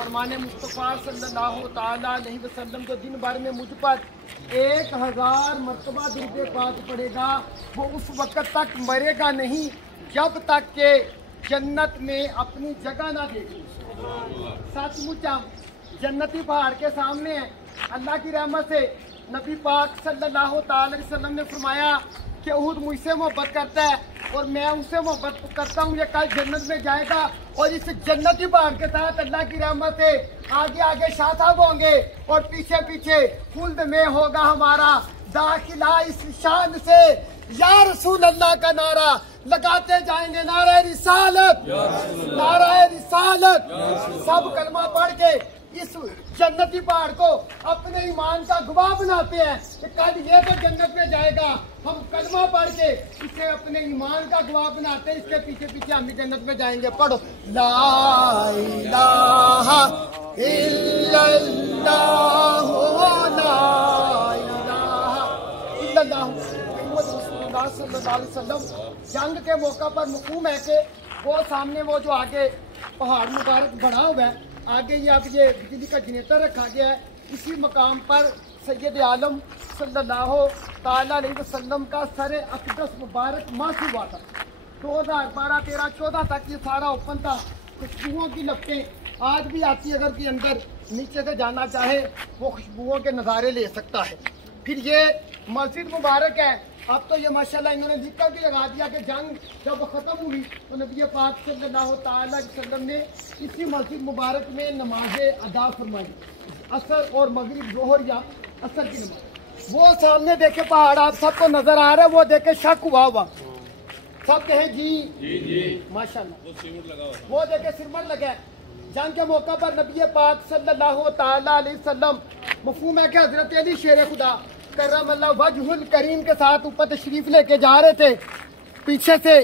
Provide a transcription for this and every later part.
फरमाने मुस्तफ़ा सल्लल्लाहु ताला अलैहि वसल्लम जो दिन भर में मुझ पर 1000 मरतबा दुरूद पाक पढ़ेगा वो उस वक्त तक मरेगा नहीं जब तक के जन्नत में अपनी जगह ना देखे। सचमुच हम जन्नती पहाड़ के सामने है। अल्लाह की रहमत से नबी पाक सल्लल्लाहु ताला अलैहि वसल्लम ने फरमाया कि उहुद मुझसे मोहब्बत करता है और मैं उनसे मोहब्बत करता हूँ। ये कल जन्नत में जाएगा और इस जन्नती पहाड़ के साथ अल्लाह की रहमत से आगे आगे शाह साहब होंगे और पीछे पीछे खुल्द में होगा हमारा दाखिला। इस शान से या रसूल अल्लाह का नारा लगाते जाएंगे, नारा रिसालत, नारा रिसालत। सब कलमा पढ़ के इस जन्नती पहाड़ को अपने ईमान का गवाह बनाते हैं कि कल ये तो जन्नत में जाएगा। हम कलमा पढ़ के इसे अपने ईमान का गवाह बनाते हैं। इसके पीछे पीछे हम भी जन्नत में जाएंगे। पढ़ो ला इलाहा इल्लल्लाह ला इलाहा इल्लल्लाह मुहम्मद रसूलुल्लाह सल्लल्लाहु अलैहि वसल्लम। जंग के मौका पर मफहूम है कि वो सामने वो जो आगे पहाड़ मुबारक बना हुआ है, आगे ये अब ये बिजली का जनरेटर रखा गया है। इसी मकाम पर सैयद आलम सल्लल्लाहु ताला अलैहि वसल्लम का सर अक़दस मुबारक मासूम हुआ था। 2012, 13, 14 तक ये सारा ओपन था। खुशबुओं की लपटें आज भी आती है। अगर कोई अंदर नीचे से जाना चाहे वो खुशबुओं के नज़ारे ले सकता है। फिर ये मस्जिद मुबारक है। अब तो ये माशाल्लाह इन्होंने लिख कर भी लगा दिया कि जंग जब ख़त्म हुई तो नबी पाक सल्लल्लाहु ताला अलैहि वसल्लम ने इसी मस्जिद मुबारक में नमाज़ें अदा फरमाई, असर और मगरिब, जोहर या असर की नमाज। वो सामने देखे पहाड़ आप सबको नजर आ रहा है, वो देखे शक हुआ सब कहे जी माशाल्लाह। वो देखे सिरमर लगा। जंग के मौका पर नबी पाक सल्लल्लाहु ताला अलैहि वसल्लम मफहूम है कि हजरत अली शेर खुदा करमल्लाहु वजहुल करीम के साथ ऊपर तशरीफ लेके जा रहे थे। पीछे से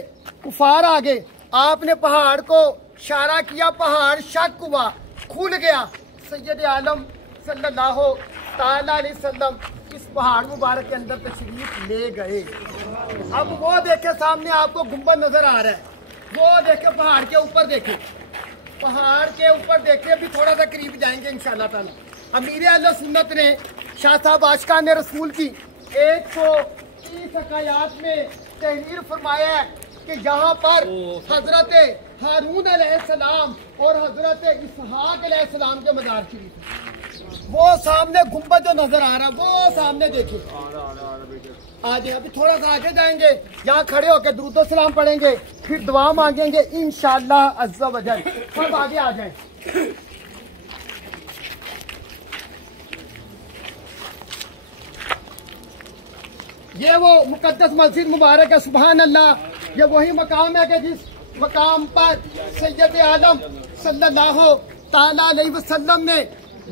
कुफार आ गए। आपने पहाड़ को इशारा किया, पहाड़ शक हुआ, खुल गया। सैयद आलम सल्लल्लाहु ताला अलैहि वसल्लम इस पहाड़ मुबारक के अंदर तशरीफ ले गए। अब वो देखे सामने आपको गुंबद नजर आ रहा है। वो देखे पहाड़ के ऊपर, देखे पहाड़ के ऊपर देखे। अभी थोड़ा सा करीब जाएंगे इंशाअल्लाह ताला। अमीर अहले सुन्नत ने शाह साहब आशिकान ने रसूल की 130 हकायात में तहरीर फरमाया है कि यहाँ पर हजरत हारून अलैहिस्सलाम और हजरत इसहाक अलैहिस्सलाम के मज़ार शरीफ है। वो सामने गुंबद जो नजर आ रहा है वो सामने देखिए। आगे अभी थोड़ा सा आगे जाएंगे, यहाँ खड़े होकर दुरूद और सलाम पढ़ेंगे, फिर दुआ मांगेंगे इंशाअल्लाह अज़्ज़ा वजल। सब आगे आ जाए। ये वो मुकद्दस मस्जिद मुबारक है। सुभान अल्लाह। ये वही मकाम है कि जिस मकाम पर सैयद आलम सल्लल्लाहु ताला अलैहि वसल्लम ने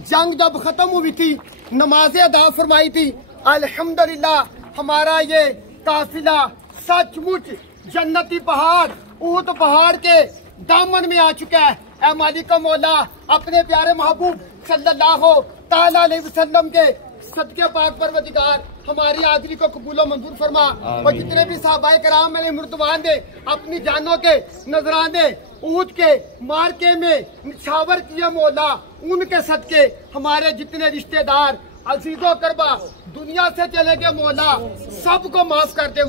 जंग जब खत्म हुई थी नमाज़ें अदा फरमाई थी। अल्हम्दुलिल्लाह हमारा ये काफिला सचमुच जन्नती पहाड़ उहुद पहाड़ के दामन में आ चुका है। ऐ मालिक मौला अपने प्यारे महबूब सल्लल्लाहु ताला अलैहि वसल्लम के सदके पाक परवरदिगार हमारी हाजिरी को कबूलो मंजूर फरमा। और जितने भी सहाबाए कराम मैंने मुर्तबान दे अपनी जानों के नजराने ऊँट के मार्के में निछावर किए मौला, उनके सदके हमारे जितने रिश्तेदार अजीजों करबा दुनिया से चले गए मौला सबको माफ कर दे।